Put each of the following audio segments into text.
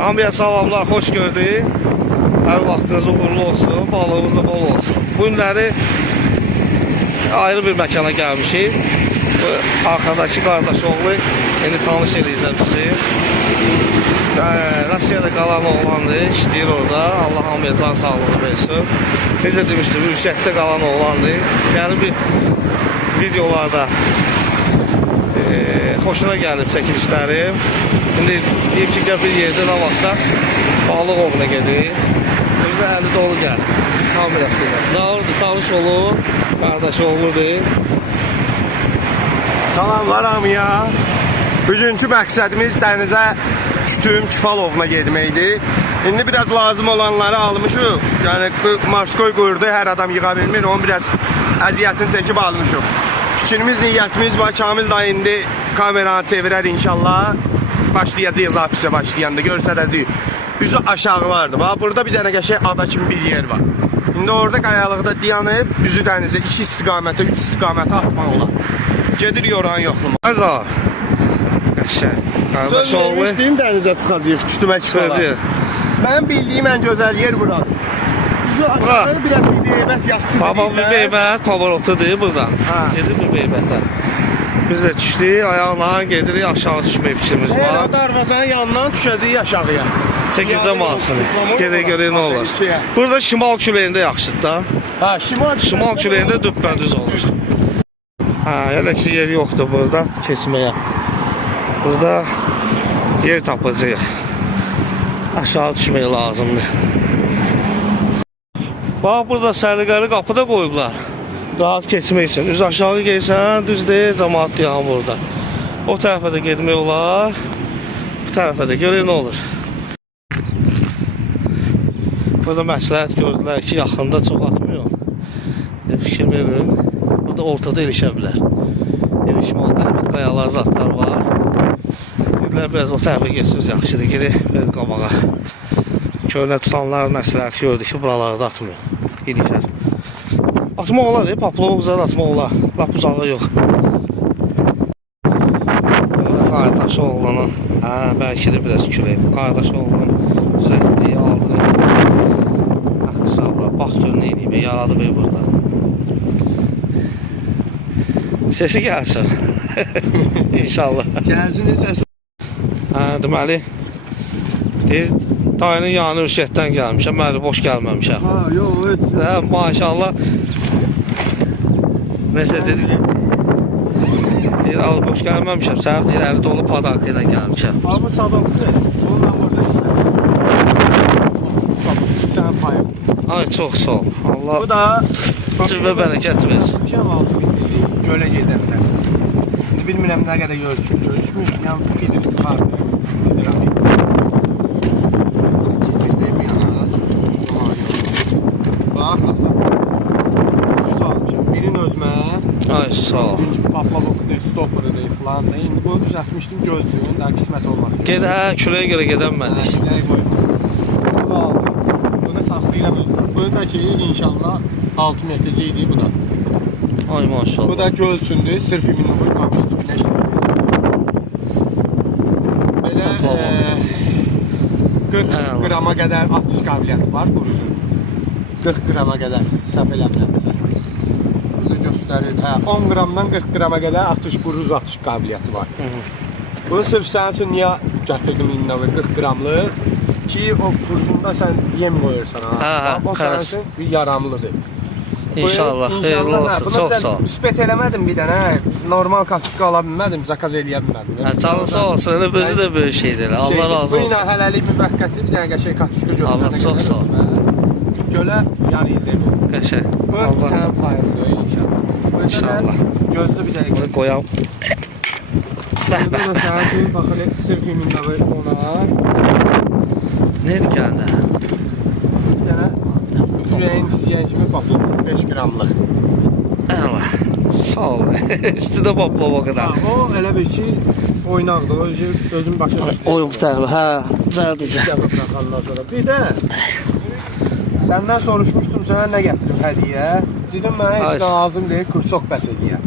Hamıya salamlar, xoş gördük. Hər vaxtınız uğurlu olsun, balığınız da bol olsun. Bu günləri ayrı bir məkana gəlmişik. Bu arkadakı qardaş oğlu indi tanış eləyəcəm sizi. Rusiyada qalan oğlandır, işləyir orada. Allah hamıya can sağlığı versin. Necə demişdim, ülkətdə qalan oğlandır. Yəni bir videolarda xoşuna gəlib çəkilişlərim. İndi deyib ki, bir yerdə nə vaxtsa balıq ovuna gedir. Özdə əli dolu gəlir kamerasıyla. Zavurdur, tanış olur, qardaş oğludur. Salamlar hamıya. Bugünkü məqsədimiz dənizə kütüm Kifalovna getməkdir. İndi biraz lazım olanları almışıq. Yəni Marskoy qurdu, hər adam yığa bilmir. Onun biraz əziyyətini çəkib almışıq. Fikrimiz, niyyətimiz var. Kamil da indi kameranı çevirər inşallah. Başlayacağız apisə başlayanda görsədəcəyik. Üzü aşağılardır. Bax, burada bir dənə qəşəng ada kimi bir yer var. İndi orada qayalıqda dayanıb, üzü dənizə 2 istiqamətə, 3 istiqamətə atmaq olar. Gedir yoran yoxlama. Azar. Qəşəng. Qardaş Söz oğlu. vermişdiyim dənizə çıxacaq, kütümə çıxacaq. Mənim bildiyim ən gözəl yer buradır. Üzü aşağı biraz bir beybət yaxşı. Baba bir beybət, pavarotudur buradan. Gedir bir beybətə. Biz də düşdük, ayağına gedirik, aşağı düşmək fikrimiz var. Elə darvazanın yanından düşəcəyik aşağıya. Çəkizə mansını. Gedək görək nə olur. Burada şimal küləyində yaxşıdır da. Ha, Şimal küləyində düppədüz olur. Ha, elə ki yer yoxdur burada keçməyə. Burada yer tapacağıq. Aşağı düşmək lazımdır. Bax, burada səliqəli qapı da qoyublar. Rahat keçmək üçün. Üz aşağı geysən, düz deyil, cəmaat dayan burada. O tərəfə də getmək olar. Bu tərəfə də görək nə olur. Burada məsləhət gördülər ki, yaxında çox atmıyor. Fikir verin. Burada ortada ilişə bilər. İlişmə qəhbət qayalar, zatlar var. Dedilər, biraz o tərəfə geçsiniz, yaxşıdır. Gedək, biraz qabağa. Köynə tutanlar məsləhət gördü ki, buralarda atmıyor. İlişər. Atmaq olar, paplova uzaq atmaq olar. Lap uzağı yox. Qardaş oğlanın. Hə, bəlkə də biraz külək. Qardaş oğlanın düzəltdiyi, aldığı. Qısa bura, bax gör nə edib, yaradı bey burada. Sesi gəlsin. İnşallah. Gəlsin səsi. Hə, deməli. Deyir, dayının yanı ürşətdən gəlmişəm, məli boş gəlməmişəm. Ha, yox, evet. Hə, maşallah. Nəsə dedik. Deyir, al boş gəlməmişəm, səhv deyir, əli dolu padarka ilə gəlmişəm. Abi sabahdır. Onunla burada sən payım. Ay, çox sağ ol. Allah Bu da cüvə bərəkət versin. Gölə gedəmlər. İndi bilmirəm nə qədər görüşmür. Yəni film çıxardı. Bax, nasıl? Birin özmə. Ay, sağ ol. Paplavokdur, stopperıdır falan. İndi bunu düzəltmişdim gölsün. Daha qismət olmadı. Hə, küləyə görə gedəmədik. Bunu aldım. Bunu saxlayıram özümə. Bunu da ki, inşallah 6 metrliydi bu da. Ay, maşallah. Bu da gölsündür. Sırf iminlə qoymamışdı. Güneş. Belə 40 qrama qədər atış qabiliyyəti var qurusun. 40 qrama qədər səhv eləmirəmsə. Burada göstərir. 10 qramdan 40 qrama qədər quruz atış qabiliyyəti var. Bunu sırf sənin üçün niyə gətirdim indi 40 qramlıq? Ki o kurzunda sən yem qoyursan ha. O sənin üçün bir yaramlıdır. İnşallah, xeyirli olsun, çox sağ ol. Müspət eləmədim bir dənə, normal kaçıqqa ala bilmədim, zakaz eləyə bilmədim. Canın sağ olsun, elə özü də böyük şeydir, Allah razı olsun. Bu ilə hələlik müvəqqətli bir dənə qəşəng kaçıqqa götürmək. Allah çox sağ ol. Gölə yarayacaq. Qəşəng. Bu sənin payındır inşallah. İnşallah. Gözlə bir dənə. Bunu qoyam. Burada da sənin üçün, baxın, sırf iminlə olar. Nədir gəldi? Bir dənə ürəyin istəyən kimi paplov 5 qramlıq. Allah, sağ ol. Üstüdə paplova qədər. O elə bir ki, oynaqdır. Özün başa düşdün. Oy, bu tərəfə, hə, düzəldəcəm. Bir də səndən soruşmuşdum, sənə nə gətirib hədiyyə? Dedim, mənə heç lazım deyil, kursok bəs ediyə.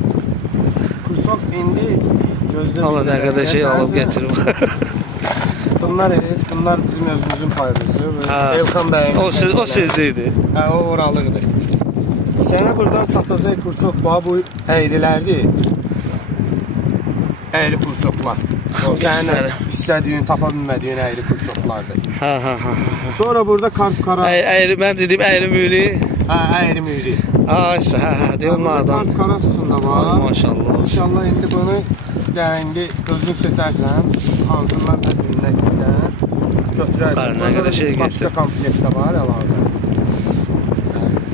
Kursok indi gözlə. Allah, nə qədər şey alıb gətirib. Bunlar bizim özümüzün payımızdır. Ha. Elxan bəyin. O sizdeydi. Hə, o oralıqdır. Sənə buradan çatacaq kurçok bu əyrilərdir. Əyri kurçoklar. O sənin istədiyin, tapa bilmədiyin əyri kurçoklardır. Ha. Sonra burada karp kara. Ben dedim əyri müyli. Hə, əyri müyli. Aysa, deyim onlardan. Karp kara üstündə var. Maşallah. İnşallah indi bunu indi özün seçərsən, hansından da dinmək istəyirsən, götürərsən. Bəli, nə qədər şey başqa gətir. komplektdə var əlavə.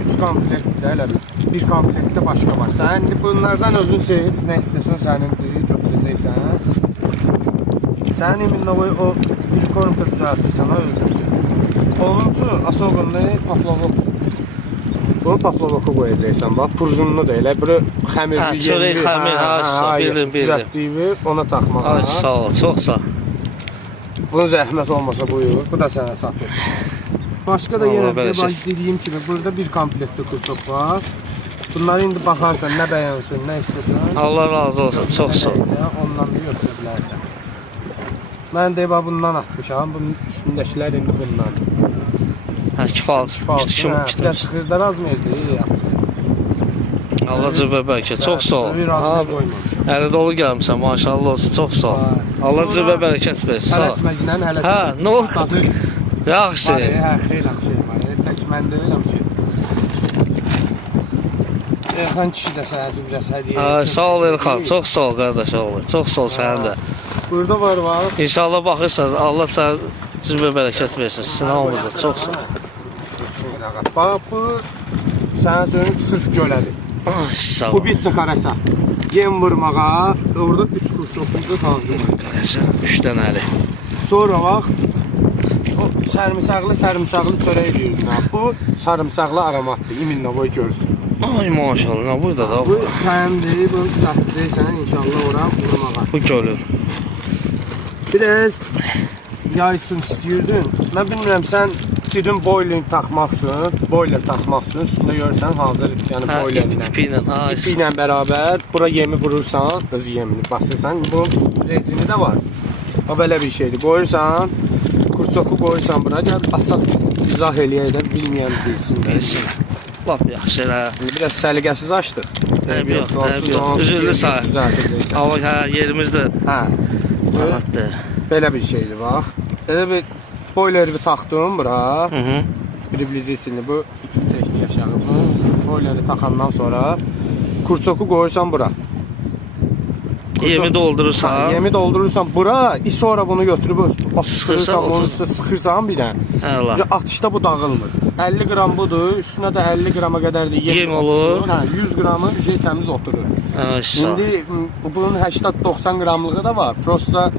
3 komplektdə elə bir komplektdə başqa var. Sən indi bunlardan özün seç, nə istəsən sənindir, götürəcəksən. Sən iminnovoy o bir korumda düzəltirsən, o özün seç. Onuncu, asobunlu paplavokdur. Bunu paplavoko qoyacaqsan, bax, purjunlu da elə, bura xəmirli, çörək xəmir, bildim. düzəltdiyi ona taxmağa. Ay, sağ ol, çox sağ ol. Bunun zəhmət olmasa buyur, bu da sənə satır. Başqa da Allah yenə bərəkət. dediyim kimi, burada bir komplektdə kurçok var. Bunları indi baxarsan, nə bəyənsin, nə istəsən. Allah razı olsun, çox sağ ol. Ondan bir götürə bilərsən. Mən deyib, bundan atmışam, bunun üstündəkilər indi bundan. Hə, kifayət. İştikim. Biraz xırdar az mı edin, yaxşı. Allah cəbə bərəkət, çox sağ ol. Böyür azına qoymamışam. Əli dolu gəlmişsən, maşallah olsun, çox sağ ol. Allah cəbə bərəkət versin, sağ ol. Tələsməklə hələ. Hə, nə oldu? Yaxşı. Hə, xeyli şey var. Tək mən deyiləm ki. Elxan kişi də sənə cübrəs hədiyyə. Sağ ol Elxan, çox sağ ol qardaş oğlu. Çox sağ ol sənin də. Burada var. İnşallah baxırsan, Allah sənə cəbə bərəkət versin. Sizin hamınıza çox sağ ol. Bax bu sənə söyləyim sırf gölədir. Ay, sağ ol. Bu bir çıxarasa. Yem vurmağa, orada 3 kurçokluqda tanıdım. Qardaşım, 3 dənəli. Sonra bax, o sarımsaqlı çörək yeyirsən. Bu sarımsaqlı aromatdır, iminnovoy görsün. Ay maşallah, nə burada da? Bu səndir, bu satacaqsan inşallah ora vurmağa. Bu gölün. Biraz yay üçün istəyirdin. Mən bilmirəm, sən dedin boiler taxmaq üçün üstündə görürsən hazır, yəni boilerlə. İpi ilə, ay. İpi ilə bərabər bura yemi vurursan, öz yemini basırsan, bu rezini də var. O belə bir şeydir. Qoyursan, kurçoku qoyursan bura, gəl açaq izah eləyə də bilməyən bilsin. Lap yaxşı elə. Biraz səliqəsiz açdıq. Yox. Üzürlü sağ. Hava yerimizdə. Hə. Rahatdır. Belə bir şeydir, bax. Elə bir boileri taxdım bura. Priblizitilini bu çəkdi aşağı. Boileri taxandan sonra kurçoku qoyursan bura. Yemi doldurursan. Yemi doldurursan bura, sonra bunu götürüb sıxırsan bir dənə. Atışda bu dağılmır. 50 qram budur, üstünə də 50 qrama qədər də yem olur. 100 qramı təmiz oturur. İndi bunun 80-90 qramlığı da var. Prosta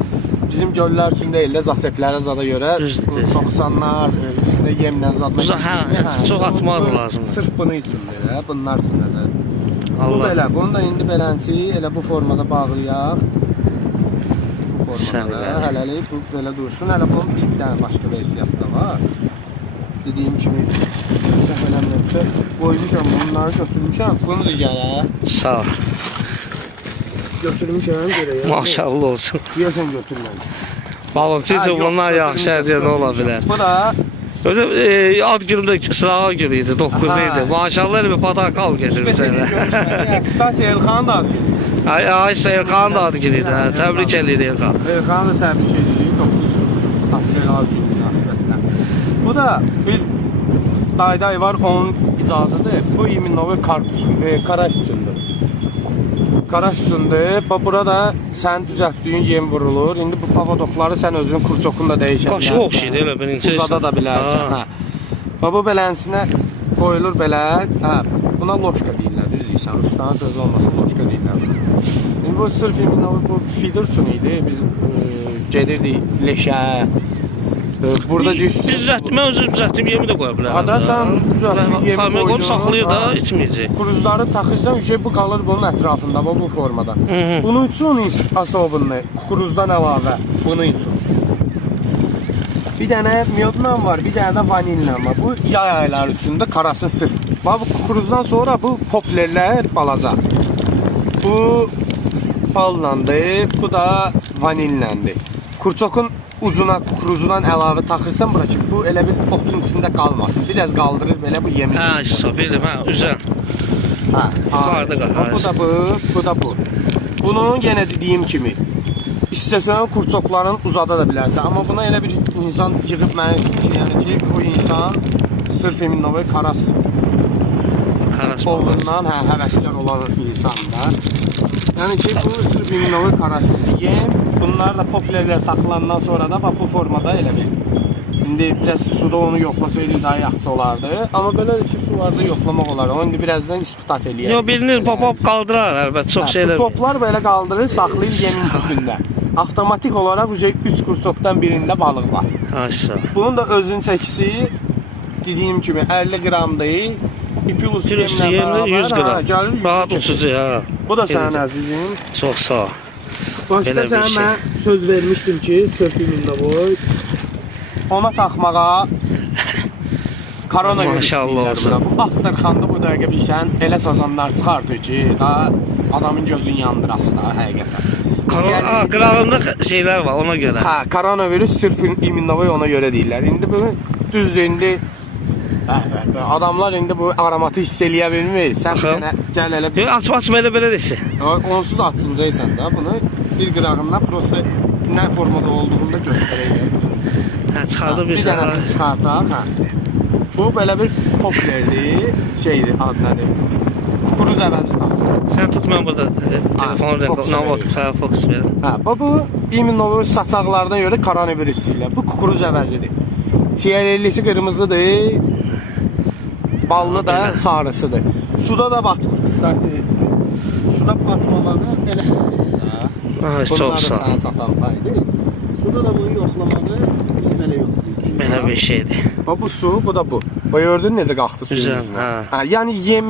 bizim göllər üçün deyil də, zaseplərə zada görə 90'lar üstündə yemlə zadla. Çox atmaq lazımdır. Sırf bunu üçündür, bunlar üçün nəzər. Bu Allah. belə, bunu da indi belənçi elə bu formada bağlayaq. Bu formada, hələlik bu belə dursun. Hələ bunun bir dənə başqa versiyası da var. Dediyim kimi, səhv eləmirəmsə, qoymuşam, bunları götürmüşəm. Bunu da gələ. Sağ ol. Götürmüşəm, görək. Maşallah olsun. Deyəsən götürməmiş. Balıqçı bunlar yaxşı hədiyyə nə ola bilər. Bu da ad günümdə sırağa günü idi, 9 idi. Maşallah elə bir patakal getirmişsən. Kstati Elxanın da adı günü. Ay, Elxanın da adı günü idi. Təbrik edirik Elxan. Elxanı da təbrik edirik 9 aprel ad günü münasibətinə. Bu da bir dayday var, onun icadıdır. Bu iminnovoy karaş üçündür. Karaş üçündür. Burada sən düzəltdiyin yem vurulur. İndi bu pavadokları sən özün kurçokunda dəyişən. Qaşı oxşaydı elə birinci. Uzada da bilərsən. Bu belənsinə qoyulur belə. Buna loşka deyirlər, düz deyirsən. Rustanın sözü olmasa loşka deyirlər. İndi bu sırf bu feeder üçün idi. Biz gedirdik leşə. Burada düz. Mən özüm düzəltdim, yemi də qoya bilərəm. Ada sən düzəltdiyin yemi qoydun. Qoyub saxlayır da, içməyəcək. Kuruzları taxırsan, bu qalır bunun ətrafında, bu formada. Bunun üçün asobunlu, kukuruzdan əlavə, bunun üçün. Bir dənə miyodla var, bir dənə də vanillə var. Bu yay ayları üçündə karası sırf. Bu kukuruzdan sonra bu poplerlər balaca. Bu ballandır, bu da vanilləndir. Kurçokun ucuna kukuruzudan əlavə taxırsan bura ki, bu elə bir otun içində qalmasın. Biraz qaldırır belə bu yemiş. Hə, işte bildim, hə, üzən. Hə, Yuxarıda qalır. Bu da bu, bu da bu. Bunun yenə dediyim kimi istəsən kurçokların uzada da bilərsən. Amma buna elə bir insan yığıb mənim üçün ki, yəni ki, bu insan sırf Eminova Karas oğlundan həvəskar olan insanlar. Yəni ki, bu sırf Eminova Karas yem. Bunlar da popülerlər taxılandan sonra da bu formada elə bir. İndi biraz suda onu yoxlasaydı daha yaxşı olardı. Amma belə ki, sularda yoxlamaq olar. Onu indi birazdan ispat eləyək. Yox, birini pop qaldırar, əlbət, çox şeylər. Toplar belə qaldırır, saxlayır yemin üstündə. Avtomatik olaraq 3 kursokdan birində balıq var. Aşağı. Bunun da özün çəkisi dediyim kimi 50 qramdır. İpilus Yemlə 100 qram. Gəlir Rahat uçucu, hə. Bu da sənin əzizim. Çox sağ ol. Başda Belə bir sənə şey. mən söz vermişdim ki, sörfümündə boy. Ona taxmağa koronavirus Maşallah olsun. Bu Astırxanda bu dəqiqə bir sən elə sazanlar çıxartır ki, da adamın gözünü yandırası da həqiqətən. Qırağında şeylər var, ona görə. Hə, koronavirus sırf Eminova ona görə deyirlər. İndi bu düzdür, indi adamlar indi bu aromatı hiss eləyə bilmir. Sən bir dənə gəl elə bir... Açma elə belə desin. Onsuz da açılacaqsan da bunu bir qırağından prosta nə formada olduğunu da göstərəyək. Hə, çıxardı bir Bir dənəsini çıxartaq, hə. Bu belə bir popülerdir, şeydir, adı nədir? Kukuruz əvəzi taxır. Sən tut, mən burada telefonu Firefox verim. Hə, bu Eminova saçaqlarına görə koronavirus deyirlər. Bu kukuruz əvəzidir. Çiyəlellisi qırmızıdır. Ballı da sarısıdır. Suda da batmır. İstəti. Suda batmamalı elə. Ay, çox sağ ol. Bunlar da sənə çatan paydır. Suda da bunu yoxlamalı, biz belə yoxlayırıq. Belə bir şeydir. Bu su, bu da bu. Bu gördün necə qalxdı suyun Güzel, üzünə. hə. Hə, yəni yem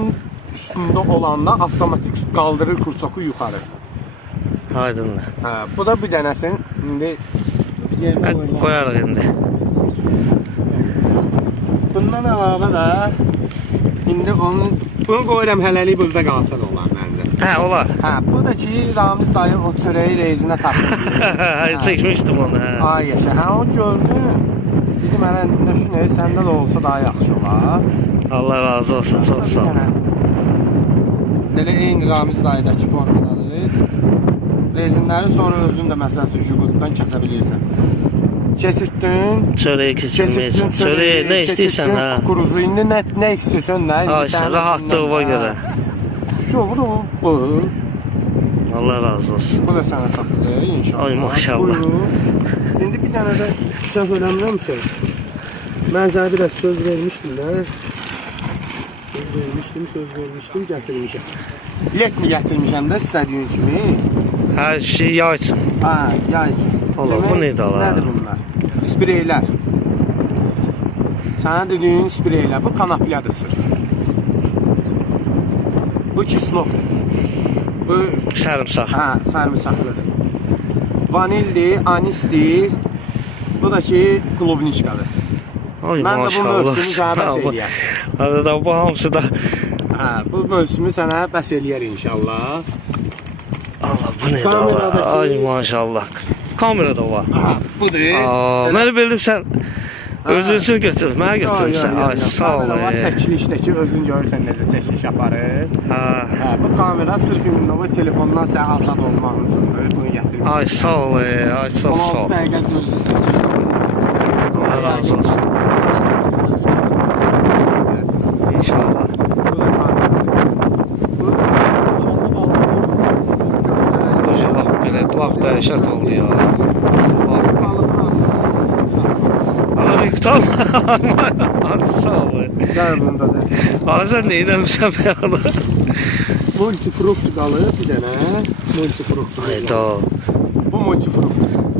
üstündə olanda avtomatik qaldırır kurçoku yuxarı. Aydındır. Hə, bu da bir dənəsin. İndi yemə qoymaq. Qoyarıq indi. Bundan əlavə də indi bunu qoyuram hələlik burada qalsın olar məncə. Hə, olar. Hə, bu da ki Ramiz dayı o çörəyi rezinə taxır. Hə, çəkmişdim onu, hə. Ay yaşa, hə o gördün. Dedim mənə düşünür, səndə də olsa daha yaxşı olar. Allah razı olsun, çox sağ ol. Belə eyni Ramiz dayıdakı formadadır. Rezinləri sonra özün də məsəl üçün jugutdan kəsə bilirsən. Keçirdin. Çörəyi keçirməyəcəm. Çörəyi nə istəyirsən, hə. Kukuruzu, indi nə istəyirsən, nə? Ay, rahatlığıma görə. Şu, bu. Allah razı olsun. Bu da sənə satacaq inşallah. Ay, maşallah. Buyurun. İndi bir dənə də səhv eləmirəmsə, mən sənə biraz söz vermişdim də. Söz vermişdim, gətirmişəm. Let mi gətirmişəm də istədiyin kimi? Hər şey yağ üçün. Hə, yay üçün. Allah, bu nədir Allah? Nədir bunlar? Spreylər. Sənə dediyin spreylər. Bu kanapyadır sırf. Bu kislokdur. Bu Sarımsaq. hə, sarımsaqlıdır. Vanildir, anisdir. Bu da ki klubnişkadır. Ay, Mən də bu maşallah. mövsümü sənə bəs eləyər. Arada bu hamısı da. Hə, bu mövsümü sənə bəs eləyər inşallah. Allah, bu nədir Kameradakı- Allah? Ay, maşallah. Kamerada var. Aha, budur. Mənə bildim sən özünsüz götür, mənə götürmüsən. Ay, sağ ol. Kamera var, çəkilişdəki özün görürsən necə çəkiliş aparır. Hə. Hə, bu kamera sırf Eminova telefondan sən azad olmağın üçündür. Bunu gətirmişəm. Ay, sağ ol. Ay, çox sağ 16 ol. dəqiqə gözləyəcəm. Allah razı olsun. İnşallah. Bu da kamera. Bu da İnşallah belə laf dəhşət oldu ya. Ana bir qutam. Ay, sağ ol. Gəl bunu da sən. Ana sən nə eləmişsən be ana? Multifrukt qalır bir dənə. Multifrukt. Hayda. Bu multifrukt.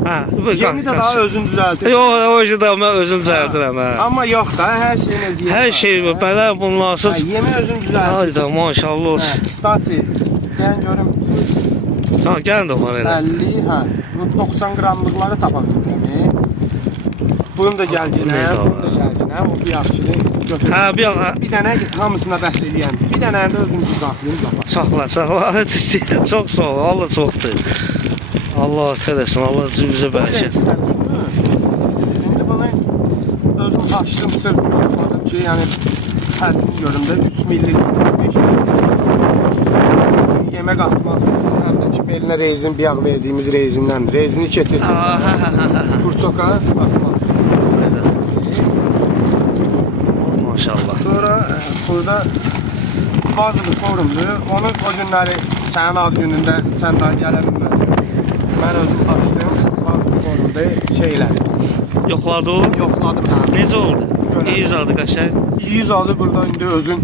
Hə, bu Yemi də daha özün düzəltir. Yox, o işi də mən özüm düzəldirəm, hə. Amma yox da, hər şeyin əziyyəti Hər var. şey belə bunlarsız. Hə, yemi özün düzəltir. Hayda, maşallah olsun. Hə, stati. Gəlin görüm. Ha, gəlin də var elə. 50, hə. Bu 90 qramlıqları tapa bildim. Bunu da gəlginə, bunu da gəlginə. O bir yaxşıdır. Götür. Hə, bir dənə hamısına bəhs eləyəm. Bir dənə də özüm düzəltdim zapaq. saxla. Çox sağ ol, Allah çoxdur. Allah etsin, Allah bizə bərəkət. açdım sırf yapmadım ki yani həcmini görüm də 3 millik 5 millik yemək atmaq üçün həm də ki belinə rezin bir yağ verdiyimiz rezindən rezini keçirsin kursoka atmaq üçün. Maşallah. Sonra burada bazı bir forumdur. Onu o günləri sənin ad günündə sən daha gələ bilmədin. Mən özüm açdım. Bazı bir forumda şeyləri. Yoxladı o? Yoxladım da. Necə oldu? İyi zadı qəşəng. 100 aldı burada indi özün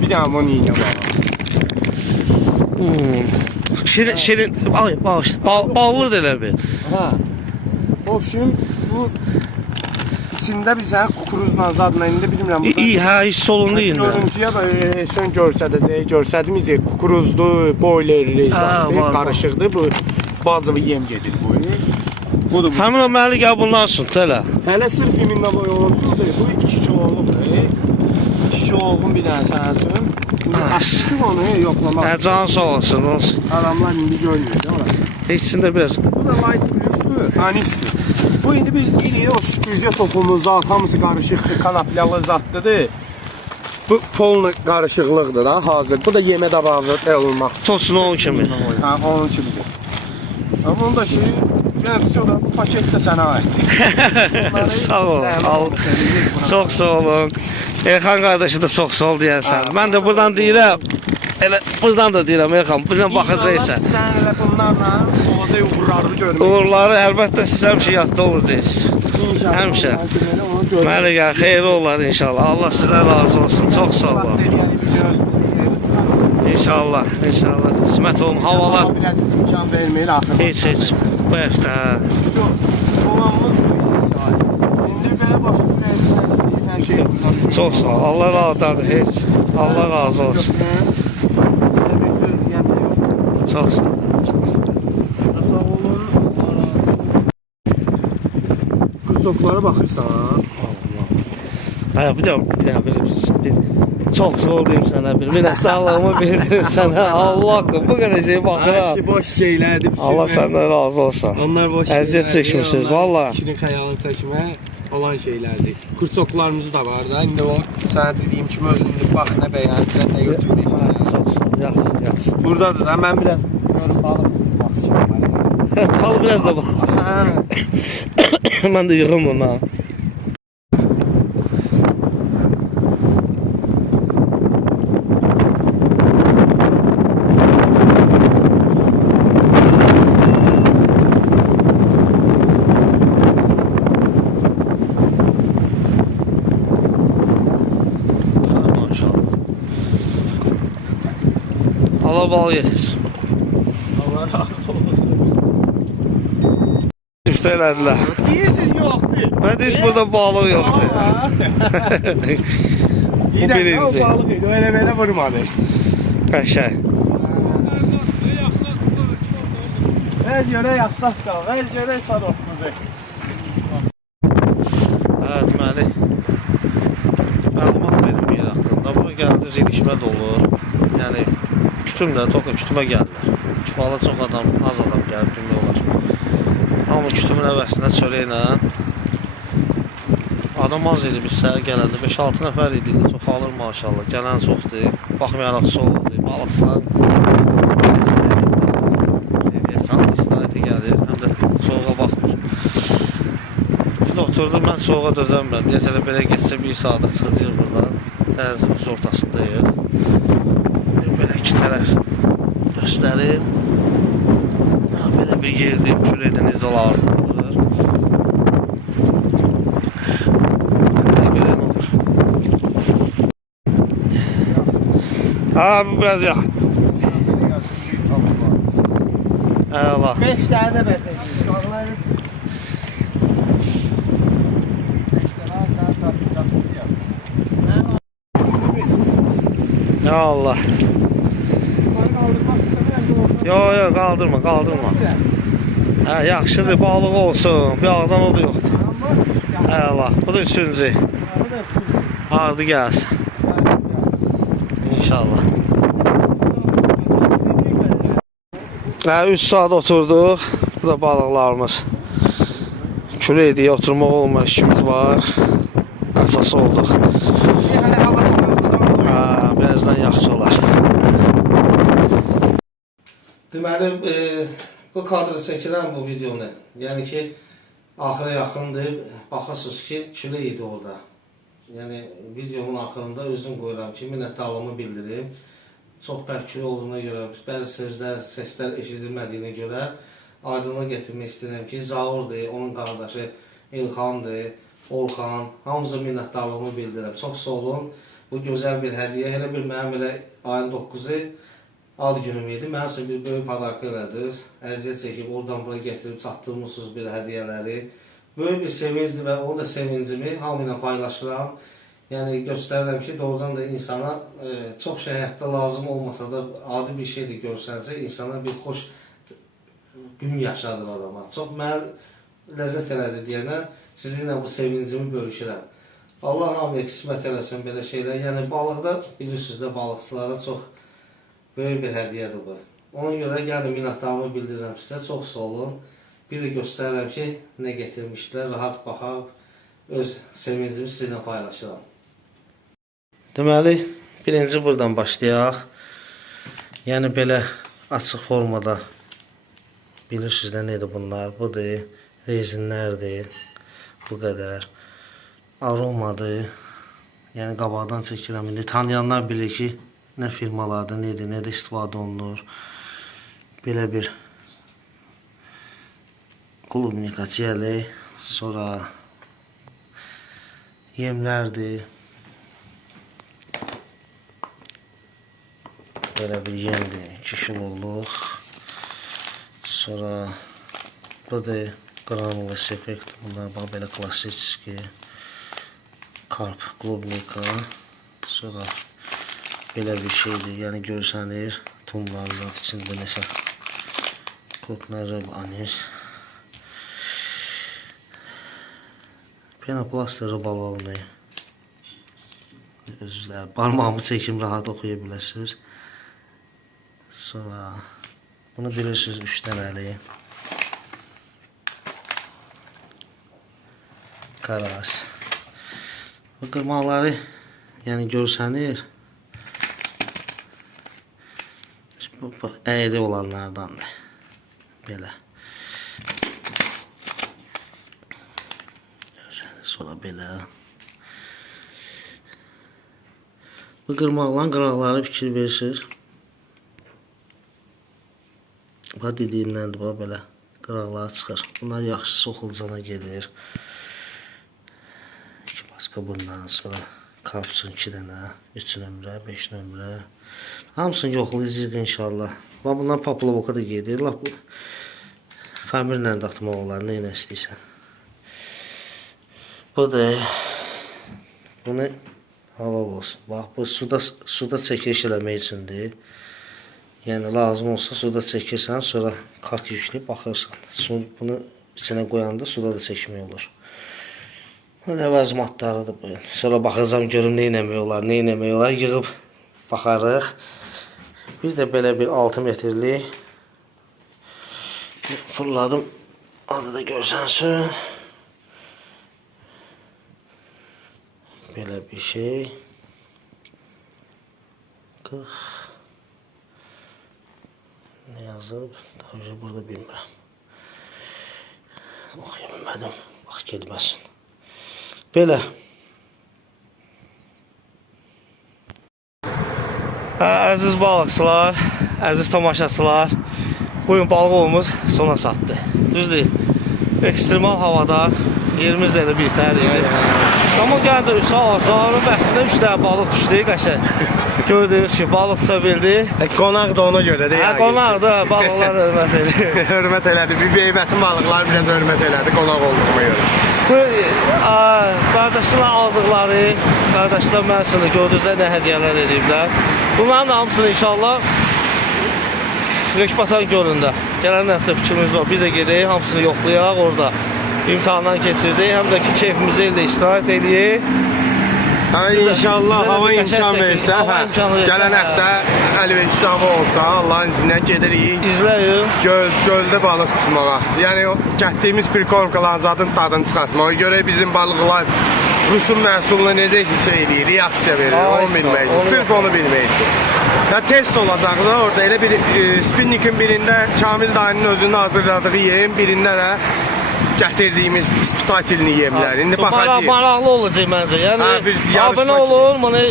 bir dənə bunu iynə var. Şirin, ay bağış, ballı elə bir. Ha. Option bu içində bir sənə kukuruzla zadla indi bilmirəm burada. İyi, hə, hiss olundu indi. Görüntüyə böyle son görsədimiz kukuruzlu, boiler, rezanlı, karışıqdır. Bu bazı bir yem gedir bu. Budur bu. Həmin o mənli gəl bundan sonra elə. Hələ sırf yeminlə boy olunsun değil. Bu 2 kiloluqdur. 2 kiloluğun bir dənə sənin üçün. Açıq onu yoxlamaq. Hə, can sağ olsun. Adamlar indi görmüyor da orası. İçində biraz. Bu da light blues'dur, anistir. Bu indi biz deyirik o süpürgə topumuz, hamısı qarışıqdır, kanapyalı zaddır. Bu polnu qarışıqlıqdır da hazır. Bu da yemə dabağı olmaq. Tosun onun kimi. Ha, onun kimidir. Ama onun da şeyi, yəni sonra bu paket də sənə aiddir. Sağ ol. Çox sağ olun. Erxan qardaşı da çox sağ ol deyərsən. Mən də buradan deyirəm. Elə buradan da deyirəm Erxan, buradan baxacaqsan. Sən elə bunlarla olacaq uğurlarını görmək. Uğurları əlbəttə siz həmişə yadda olacaqsınız. Həmişə. Mənə gəl, xeyirli olar inşallah. Allah sizdən razı olsun. Çox sağ olun. İnşallah, inşallah. Qismət olun, havalar. Biraz imkan verməyir axırda. Heç. Bu həftə. Dolanımız İndi belə başlayıb hər şey yapırlar. Çox sağ ol. Allah razı olsun. Heç. Allah razı olsun. Çox sağ ol. Sağ olun. Kursoklara baxırsan. Hə, bir də çox sağ ol deyim sənə bir. Minnətdarlığımı bildirim sənə. Allah haqqı bu qədər şey baxıram. Hər şey boş şeylərdir. Allah səndən razı olsun. Onlar boş şeylərdir. Əziyyət çəkmişsiniz valla. Kişinin xəyalını çəkmə olan şeylərdir. Kursoklarımız da var da. İndi o sənə dediyim kimi özünü bax nə bəyənsən, nə götürmək istəyirsən. Çox sağ ol. Yaxşı, yaxşı. Buradadır da mən biraz görüb balıq baxacağım. Kal biraz da bax. Mən də yığım bunu. Allah bal yesin. Allah razı olsun. İşte elədilər. Deyirsiniz yoxdur. Mən də heç burada balıq yoxdur. Bu birinci. O balıq idi, o elə belə vurmadı. Qəşəng. Ver görə yaxsaq qal, ver görə sadotmuzu. Evet, deməli. Məlumat verin bir haqqında. Bura gəldiniz, ilişmə olur. Yəni, kütümlə, toka kütümə gəlirlər. Kifala çox adam, az adam gəlib demək olar. Amma kütümün əvəsinə çörəklə adam az idi biz səhər gələndə 5-6 nəfər idi, indi çoxalır maşallah. Gələn çoxdur. Baxmayaraq soğuqdur. Balıqçılar istirahətə gəlir, həm də soğuğa baxmır. Biz də oturduq, mən soğuğa dözəmirəm. Deyəsə də belə geçsə bir saata çıxacaq buradan. Dənizin ortasındayıq. Belə iki tərəf göstərim. Belə bir yerdir, küləkdə necə lazımdır. Belə nə olur? Ha, bu biraz yax. Əla. 5 dənə də bəsəcək. Uşaqlar Ya Allah. Yo, yo, qaldırma, qaldırma. Hə, yaxşıdır, balıq olsun. Bir ağdan o da yoxdur. Əla. Bu da üçüncü. Ardı gəlsin. İnşallah. Hə, 3 saat oturduq. Bu da balıqlarımız. Küləkdir, oturmaq olmaz, işimiz var. əsası olduq. Hələ hava soyuqdur. Birazdan yaxşı olar. Deməli, bu kadrı çəkirəm bu videonu. Yəni ki, axıra yaxındır. Baxırsınız ki, külək idi orada. Yəni, videonun axırında özüm qoyuram ki, minnətdarlığımı bildirim. Çox bərk külək olduğuna görə, bəzi sözlər, səslər eşidilmədiyinə görə aydınlığa gətirmək istəyirəm ki, Zaurdur, onun qardaşı İlxandır, Orxan, hamıza minnətdarlığımı bildirirəm. Çox sağ olun. Bu gözəl bir hədiyyə. Elə bir mənim elə ayın 9-u ad günüm idi. Mənim üçün bir böyük padarkı elədir. Əziyyət çəkib oradan bura gətirib çatdırmışsınız bir hədiyyələri. Böyük bir sevincdir və onun da sevincimi hamı ilə paylaşıram. Yəni göstərirəm ki, doğrudan da insana çox şey həyatda lazım olmasa da adi bir şeydir görsənsə, insana bir xoş gün yaşadır adama. Çox mənə ləzzət elədi deyənə sizinlə bu sevincimi bölüşürəm. Allah hamıya qismət eləsin belə şeylər. Yəni balıqda bilirsiniz də balıqçılara çox böyük bir hədiyyədir bu. Ona görə gəlin minnətdarlığımı bildirirəm sizə. Çox sağ olun. Bir də göstərirəm ki, nə getirmişdilər. Rahat baxaq, öz sevincimi sizinlə paylaşıram. Deməli, birinci buradan başlayaq. Yəni belə açıq formada bilirsiniz də nədir bunlar? Budur, rezinlərdir. Bu qədər. Aromadır. Yəni qabaqdan çəkirəm. İndi tanıyanlar bilir ki, nə firmalardır, nədir, nədə istifadə olunur. Belə bir klubnika jeli, sonra yemlərdir. Belə bir yemdir, 2 kiloluq. Sonra budur, granulası effekt. Bunlar bax belə klassik karp klubnika. Sonra belə bir şeydir, yəni görsənir. Tumlarla içində nəsə krupnarıb anis. Penoplast rıbalovni. Özürlər, parmağımı çəkim rahat oxuya biləsiniz. Sonra bunu bilirsiniz 3 dənəli. Karas. Bu qırmaqları yəni görsənir. Bu əyri olanlardandır. Belə. Sonra belə. Bu qırmaqların qıraqları fikir versiniz. Bax dediyimdəndir, bax belə qıraqları çıxır. Bunlar yaxşı soxulcana gedir. Başqa bundan sonra karpsun 2 dənə, 3 nömrə, 5 nömrə. Hamısını yoxlayacağıq inşallah. Bax bundan paplavoka da gedir. Lap bu xəmirlə də atmaq olar, nə istəyirsən. Budur. Bunu halal olsun. Bax bu suda çəkiliş eləmək üçündür. Yəni lazım olsa suda çəkirsən, sonra kart yükləyib baxırsan. Bunu içinə qoyanda suda da çəkmək olur. Ləvazmatlarıdır bu. Sonra baxacağım görüm nə eləmək olar, nə eləmək olar. Yığıb baxarıq. Bir də belə bir 6 metrlik fırladım. Adı da görsənsin. Belə bir şey. 40. Ne yazıb? Tabii burada bilmirəm. Oxuya bilmədim. Bax getməsin. Belə. Əziz balıqçılar, əziz tamaşaçılar, bugün balığımız sona çatdı. Düzdür, ekstremal havada yerimiz də elə bir təhər. Amma gəldi sağ-sağın bəxtinə 3 dənə balıq düşdü, qəşəng. Gördünüz ki, balıq tuta bildi. Qonaq da ona görə də. Qonaq da, balıqlar hörmət edir. Hörmət elədi. Bir beybətin balıqlar biraz hörmət elədi qonaq olduğuma görə. Bu qardaşlar aldıqları, qardaşlar mənə gördünüzdə nə hədiyyələr ediblər. Bunların hamısını inşallah Rəkbatan gölündə gələn həftə fikrimiz var. Bir də gedək, hamısını yoxlayaq orada. İmtahandan keçirdik, həm də ki keyfimizi ilə iştirak edəyik. İnşallah hava imkan versə, gələn həftə əlverişli hava olsa, Allahın izinlə gedirik. İzləyin. Göldə balıq tutmağa. Yəni, gətdiyimiz prikormkaların zadın dadını çıxartmağa görə bizim balıqlar Rusun məhsulunu necə hiss edir, reaksiya verir, Ay, onu sağ ol, bilmək üçün. onu Sırf onu bilmək üçün. Ya test olacaq da orada elə bir spinnikin birində Kamil dayının özünün hazırladığı yem, birində də gətirdiyimiz ispitatilni yemlər. İndi baxacağıq. Maraqlı olacaq məncə. Yəni Ha, bir yarışma abunə kimi. olun, bunu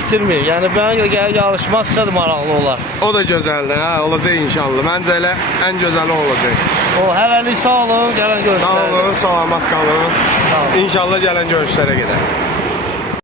itirmir. Yəni mənə görə gəlir yarışmazsa da maraqlı olar. O da gözəldir, hə, olacaq inşallah. Məncə elə ən gözəli olacaq. O hələlik sağ olun, gələn görüşlər. Sağ olun, salamat qalın. Sağ olun. İnşallah gələn görüşlərə gedək.